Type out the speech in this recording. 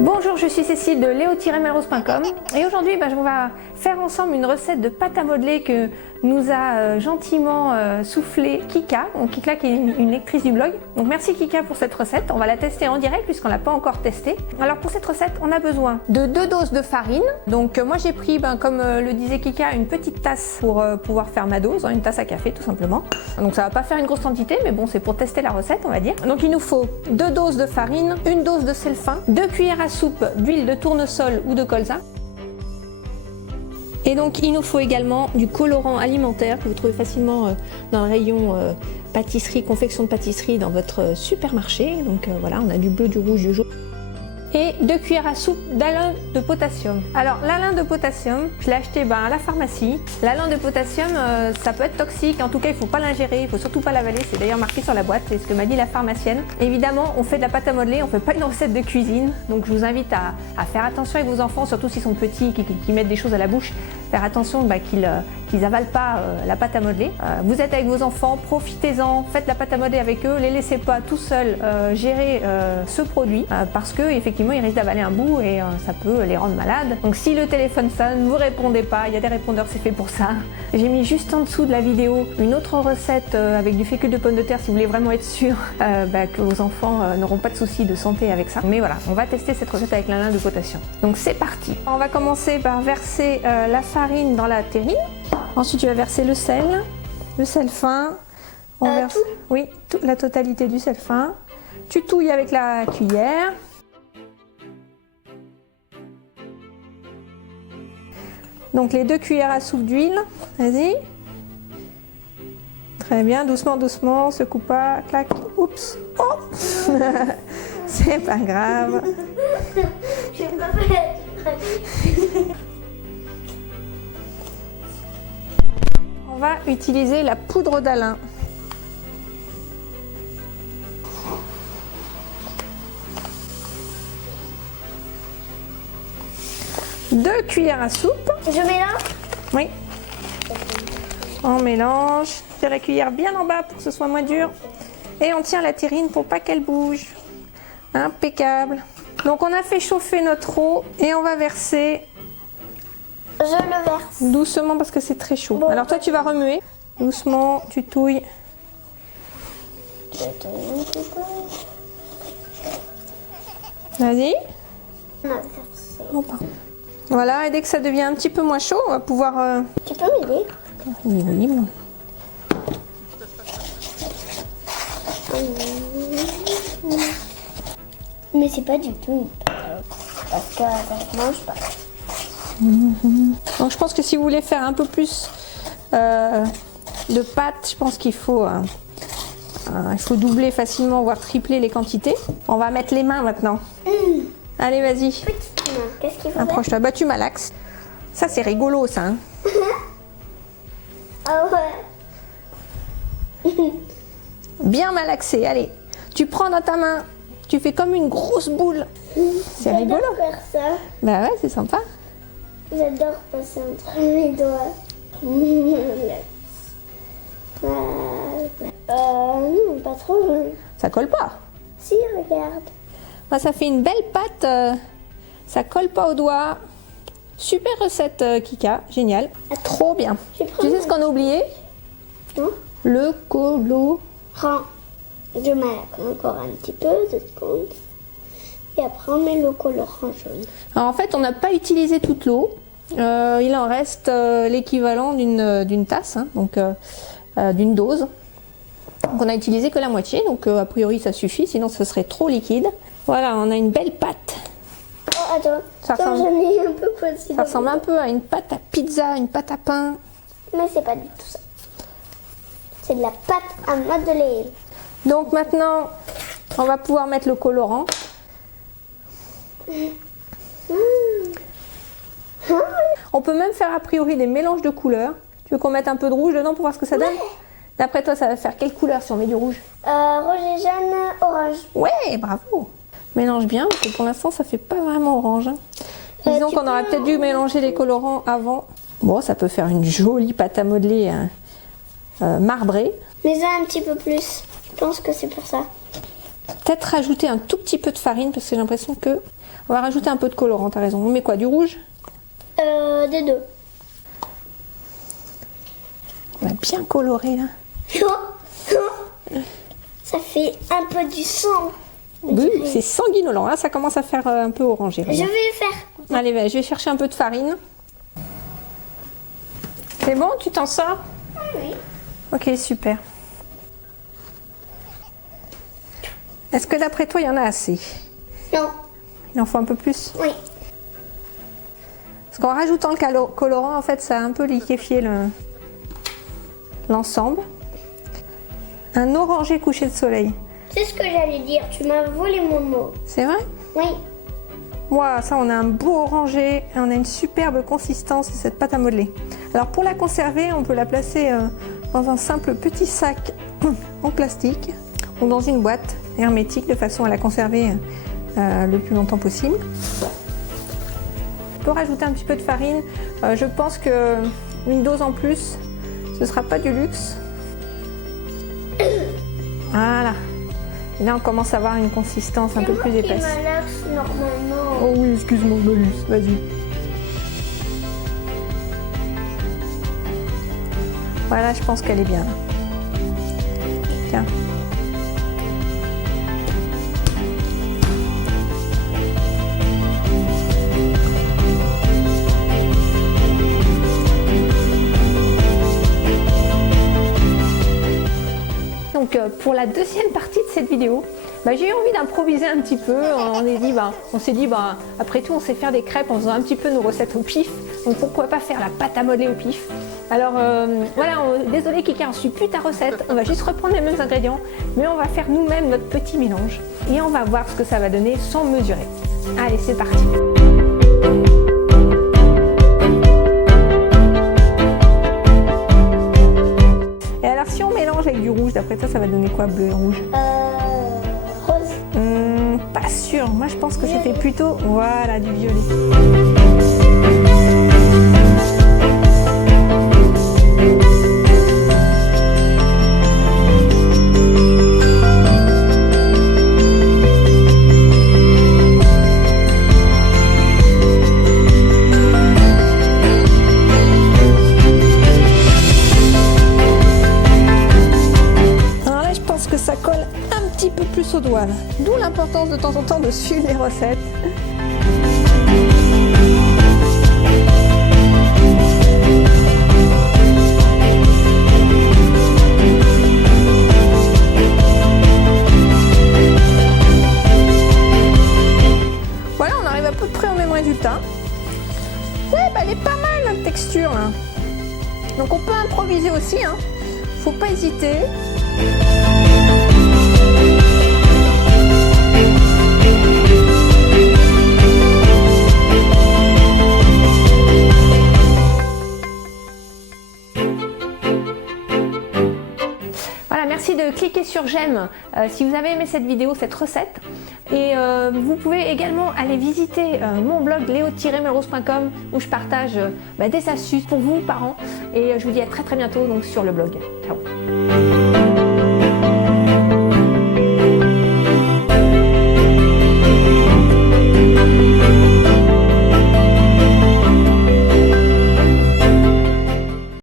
Bonjour, je suis Cécile de leo-melrose.com et aujourd'hui on va faire ensemble une recette de pâte à modeler que nous a gentiment soufflé Kika. Donc Kika qui est une lectrice du blog. Donc merci Kika pour cette recette, on va la tester en direct puisqu'on l'a pas encore testée. Alors pour cette recette on a besoin de 2 doses de farine. Donc moi j'ai pris comme le disait Kika une petite tasse pour pouvoir faire ma dose, une tasse à café tout simplement. Donc ça va pas faire une grosse quantité mais bon c'est pour tester la recette on va dire. Donc il nous faut 2 doses de farine, 1 dose de sel fin, 2 cuillères à soupe d'huile de tournesol ou de colza. Et donc il nous faut également du colorant alimentaire que vous trouvez facilement dans le rayon pâtisserie, confection de pâtisserie dans votre supermarché. Donc voilà, on a du bleu, du rouge, du jaune. Et 2 cuillères à soupe d'alun de potassium. Alors l'alun de potassium, je l'ai acheté à la pharmacie. L'alun de potassium, ça peut être toxique, en tout cas il ne faut pas l'ingérer, il ne faut surtout pas l'avaler, c'est d'ailleurs marqué sur la boîte, c'est ce que m'a dit la pharmacienne. Évidemment, on fait de la pâte à modeler, on ne fait pas une recette de cuisine, donc je vous invite à faire attention avec vos enfants, surtout s'ils sont petits, qui mettent des choses à la bouche, faire attention qu'ils avalent pas la pâte à modeler. Vous êtes avec vos enfants, profitez-en, faites la pâte à modeler avec eux, les laissez pas tout seuls gérer ce produit, parce que effectivement ils risquent d'avaler un bout et ça peut les rendre malades. Donc si le téléphone sonne, ne vous répondez pas, il y a des répondeurs, c'est fait pour ça. J'ai mis juste en dessous de la vidéo une autre recette avec du fécule de pommes de terre si vous voulez vraiment être sûr que vos enfants n'auront pas de soucis de santé avec ça. Mais voilà, on va tester cette recette avec l'alun de potassium. Donc c'est parti. On va commencer par verser la farine dans la terrine. Ensuite tu vas verser le sel fin. On verse, oui, la totalité du sel fin. Tu touilles avec la cuillère. Donc les 2 cuillères à soupe d'huile, vas-y. Très bien, doucement, doucement, secoue pas, clac, oups, oh. C'est pas grave. J'ai pas fait. On va utiliser la poudre d'alun. Deux cuillères à soupe. Je mélange. Oui. On mélange. Tire la cuillère bien en bas pour que ce soit moins dur. Et on tient la terrine pour pas qu'elle bouge. Impeccable. Donc on a fait chauffer notre eau et on va verser. Je le verse. Doucement parce que c'est très chaud. Bon, alors toi tu vas remuer. Doucement, tu touilles. Vas-y. On a versé. Oh, pardon. Voilà, et dès que ça devient un petit peu moins chaud, on va pouvoir... Tu peux m'aider? Oui, bon. Mais c'est pas du tout une pâte. Parce que ça ne mange pas. Donc je pense que si vous voulez faire un peu plus de pâte, je pense qu'il faut doubler facilement, voire tripler les quantités. On va mettre les mains maintenant. Allez, vas-y. Petite main, qu'est-ce qu'il faut faire? Approche-toi. Bah, tu malaxes. Ça, c'est rigolo, ça. Hein. Ah ouais. Bien malaxé. Allez, tu prends dans ta main, tu fais comme une grosse boule. C'est rigolo. J'adore faire ça. Bah ouais, c'est sympa. J'adore passer entre mes doigts. Non, pas trop. Ça colle pas. Si, regarde. Bah, ça fait une belle pâte. Ça colle pas aux doigts. Super recette, Kika. Génial. Trop bien. Tu sais ce qu'on a oublié? Non. Le colorant. Je malaxe encore un petit peu, 2 secondes. Et après, on met le colorant jaune. Alors, en fait, on n'a pas utilisé toute l'eau. Il en reste l'équivalent d'une tasse, hein, donc d'une dose. Donc, on a utilisé que la moitié, donc a priori ça suffit, sinon ce serait trop liquide. Voilà, on a une belle pâte. Oh, attends, Ça j'en ressemble, ai un peu possible. ça ressemble un peu à une pâte à pizza, une pâte à pain. Mais c'est pas du tout ça. C'est de la pâte à modeler. Donc maintenant, on va pouvoir mettre le colorant. On peut même faire a priori des mélanges de couleurs. Tu veux qu'on mette un peu de rouge dedans pour voir ce que ça donne? D'après toi, ça va faire quelle couleur si on met du rouge? Rouge et jaune, orange. Ouais, bravo. Mélange bien, parce que pour l'instant, ça fait pas vraiment orange. Hein. Disons qu'on aurait peut-être dû mélanger les colorants avant. Bon, ça peut faire une jolie pâte à modeler marbrée. Mais un petit peu plus. Je pense que c'est pour ça. Peut-être rajouter un tout petit peu de farine parce que j'ai l'impression que... On va rajouter un peu de colorant, t'as raison. On met quoi, du rouge? Des deux. On a bien coloré là. Ça fait un peu du sang. Oui, c'est sanguinolent. Là, ça commence à faire un peu orangé. Je vais le faire. Allez, je vais chercher un peu de farine. C'est bon, tu t'en sors? Oui. Ok, super. Est-ce que d'après toi, il y en a assez? Non. Il en faut un peu plus? Oui. Parce qu'en rajoutant le colorant, en fait, ça a un peu liquéfié l'ensemble. Un orangé couché de soleil. C'est ce que j'allais dire. Tu m'as volé mon mot. C'est vrai? Oui. Wow, ça, on a un beau orangé. Et on a une superbe consistance de cette pâte à modeler. Alors, pour la conserver, on peut la placer dans un simple petit sac en plastique ou dans une boîte hermétique de façon à la conserver le plus longtemps possible. Je peux rajouter un petit peu de farine. Je pense qu'une dose en plus, ce ne sera pas du luxe. Voilà. Et là, on commence à avoir une consistance un peu plus épaisse. C'est moi qui malaxe normalement. Oh oui, excuse-moi, Malus, vas-y. Voilà, je pense qu'elle est bien là. Tiens. Donc pour la deuxième partie de cette vidéo, j'ai eu envie d'improviser un petit peu. On s'est dit, après tout, on sait faire des crêpes en faisant un petit peu nos recettes au pif. Donc pourquoi pas faire la pâte à modeler au pif. Alors voilà, désolé Kiki, on suit plus ta recette. On va juste reprendre les mêmes ingrédients, mais on va faire nous-mêmes notre petit mélange. Et on va voir ce que ça va donner sans mesurer. Allez, c'est parti. Et alors si on mélange avec du rouge, d'après toi, ça va donner quoi, bleu et rouge? Rose. Pas sûr. Moi, je pense que c'était plutôt, voilà, du violet. Ça colle un petit peu plus au doigt, d'où l'importance de temps en temps de suivre les recettes. Voilà, on arrive à peu près au même résultat. Ouais, elle est pas mal notre texture là. Donc on peut improviser aussi, hein. Faut pas hésiter. Voilà, merci de cliquer sur j'aime si vous avez aimé cette vidéo, cette recette. Et vous pouvez également aller visiter mon blog leo-melrose.com où je partage des astuces pour vous, parents. Et je vous dis à très bientôt donc, sur le blog. Ciao.